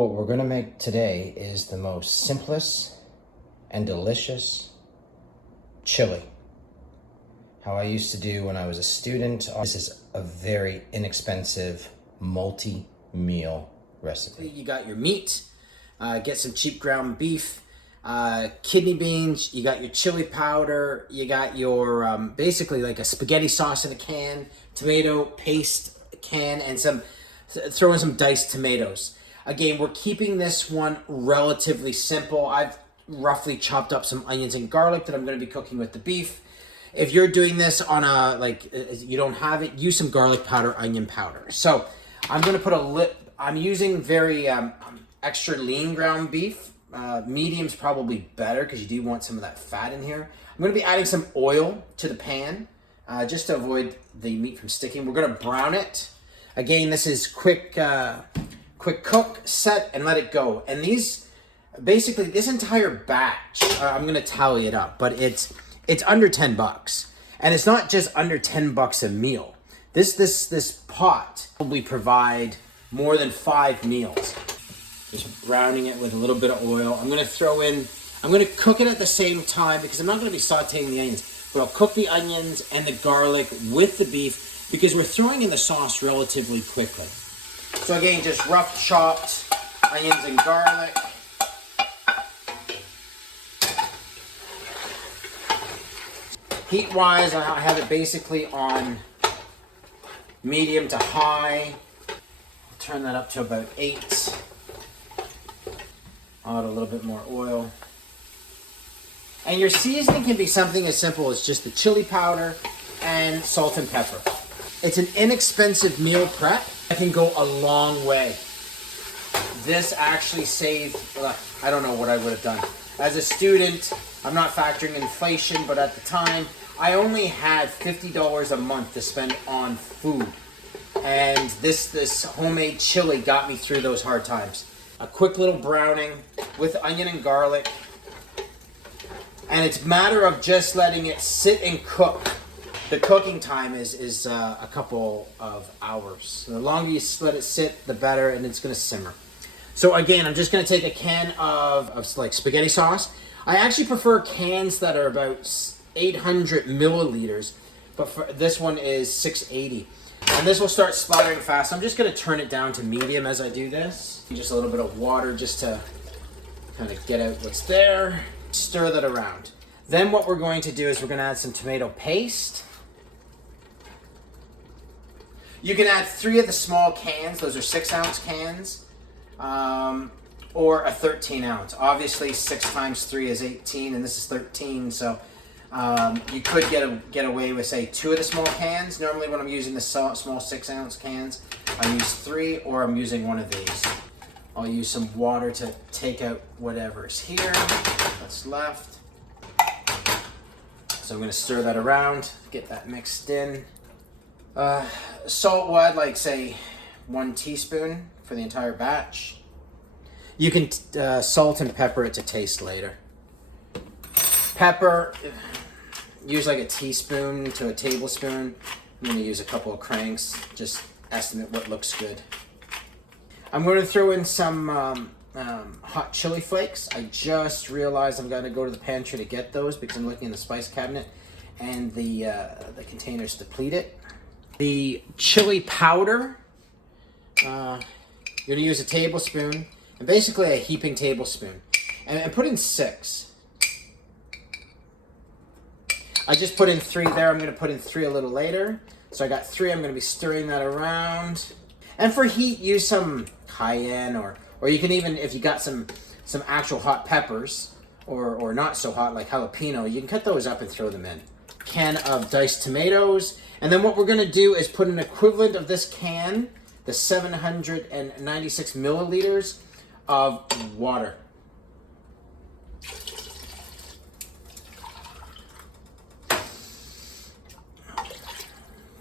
What we're gonna make today is the most simplest and delicious chili. How I used to do when I was a student. This is a very inexpensive multi-meal recipe. You got your meat, get some cheap ground beef, kidney beans, you got your chili powder, you got your basically like a spaghetti sauce in a can, tomato paste can, and throw in some diced tomatoes. Again, we're keeping this one relatively simple. I've roughly chopped up some onions and garlic that I'm going to be cooking with the beef. If you're doing this on you don't have it, use some garlic powder, onion powder. So I'm going to put I'm using very extra lean ground beef. Medium's probably better because you do want some of that fat in here. I'm going to be adding some oil to the pan just to avoid the meat from sticking. We're going to brown it. Again, this is quick cook, set, and let it go. And basically this entire batch, I'm going to tally it up, but it's under $10. And it's not just under $10 a meal. This pot probably provide more than 5 meals. Just browning it with a little bit of oil. I'm going to cook it at the same time because I'm not going to be sauteing the onions, but I'll cook the onions and the garlic with the beef because we're throwing in the sauce relatively quickly. So again, just rough chopped onions and garlic. Heat-wise, I have it basically on medium to high. I'll turn that up to about 8. I'll add a little bit more oil. And your seasoning can be something as simple as just the chili powder and salt and pepper. It's an inexpensive meal prep that can go a long way. This actually saved, I don't know what I would have done. As a student, I'm not factoring inflation, but at the time, I only had $50 a month to spend on food. And this homemade chili got me through those hard times. A quick little browning with onion and garlic. And it's a matter of just letting it sit and cook. The cooking time is a couple of hours. So the longer you let it sit, the better, and it's going to simmer. So again, I'm just going to take a can of like spaghetti sauce. I actually prefer cans that are about 800 milliliters, but for this one is 680. And this will start splattering fast. I'm just going to turn it down to medium as I do this. Just a little bit of water just to kind of get out what's there. Stir that around. Then what we're going to do is we're going to add some tomato paste. You can add 3 of the small cans. Those are 6-ounce cans. Or a 13-ounce. Obviously, 6 times 3 is 18, and this is 13, so you could get away with, say, 2 of the small cans. Normally, when I'm using the small 6-ounce cans, I use 3, or I'm using one of these. I'll use some water to take out whatever's here, what's left. So I'm going to stir that around, get that mixed in. Salt will add, like, say, 1 teaspoon for the entire batch. You can salt and pepper it to taste later. Pepper, use like a teaspoon to a tablespoon. I'm going to use a couple of cranks, just estimate what looks good. I'm going to throw in some hot chili flakes. I just realized I'm going to go to the pantry to get those because I'm looking in the spice cabinet and the container's depleted. The chili powder, you're going to use a tablespoon. And basically a heaping tablespoon. And put in 6. I just put in 3 there. I'm going to put in 3 a little later. So I got 3. I'm going to be stirring that around. And for heat, use some cayenne or you can even, if you got some actual hot peppers or not so hot like jalapeno, you can cut those up and throw them in. Can of diced tomatoes. And then what we're going to do is put an equivalent of this can, the 796 milliliters, of water.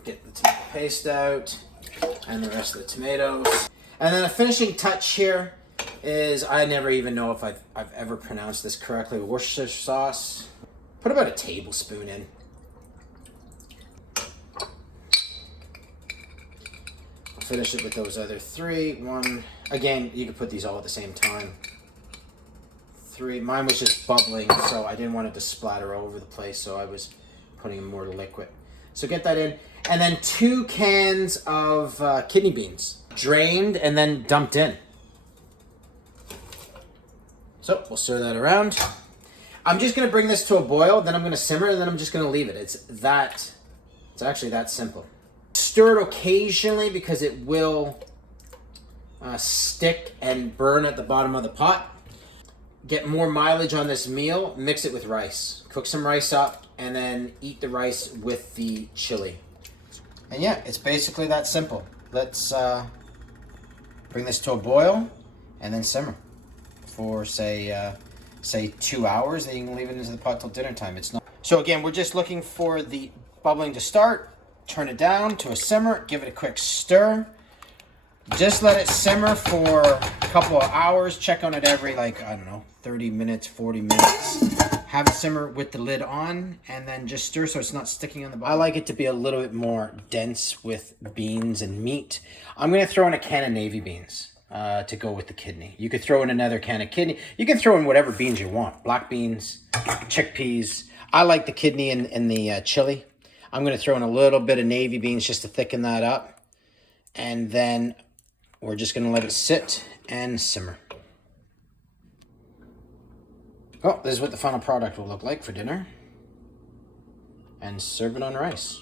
Get the tomato paste out and the rest of the tomatoes. And then a finishing touch here is, I never even know if I've ever pronounced this correctly, Worcestershire sauce. Put about a tablespoon in. I'll finish it with those other 3. 1, Again, you can put these all at the same time. 3. Mine was just bubbling, so I didn't want it to splatter all over the place, so I was putting more liquid. So get that in. And then 2 cans of kidney beans, drained and then dumped in. So we'll stir that around. I'm just gonna bring this to a boil, then I'm gonna simmer, and then I'm just gonna leave it. It's actually that simple. Stir it occasionally because it will stick and burn at the bottom of the pot. Get more mileage on this meal, mix it with rice. Cook some rice up and then eat the rice with the chili. And yeah, it's basically that simple. Let's bring this to a boil and then simmer for say 2 hours. Then you can leave it into the pot till dinner time. It's not. So again, we're just looking for the bubbling to start. Turn it down to a simmer. Give it a quick stir. Just let it simmer for a couple of hours. Check on it every, like, I don't know, 30 minutes, 40 minutes. Have it simmer with the lid on, and then just stir so it's not sticking on the bottom. I like it to be a little bit more dense with beans and meat. I'm going to throw in a can of navy beans to go with the kidney. You could throw in another can of kidney. You can throw in whatever beans you want. Black beans, chickpeas. I like the kidney and the chili. I'm going to throw in a little bit of navy beans just to thicken that up. And then we're just going to let it sit and simmer. Oh, this is what the final product will look like for dinner. And serve it on rice.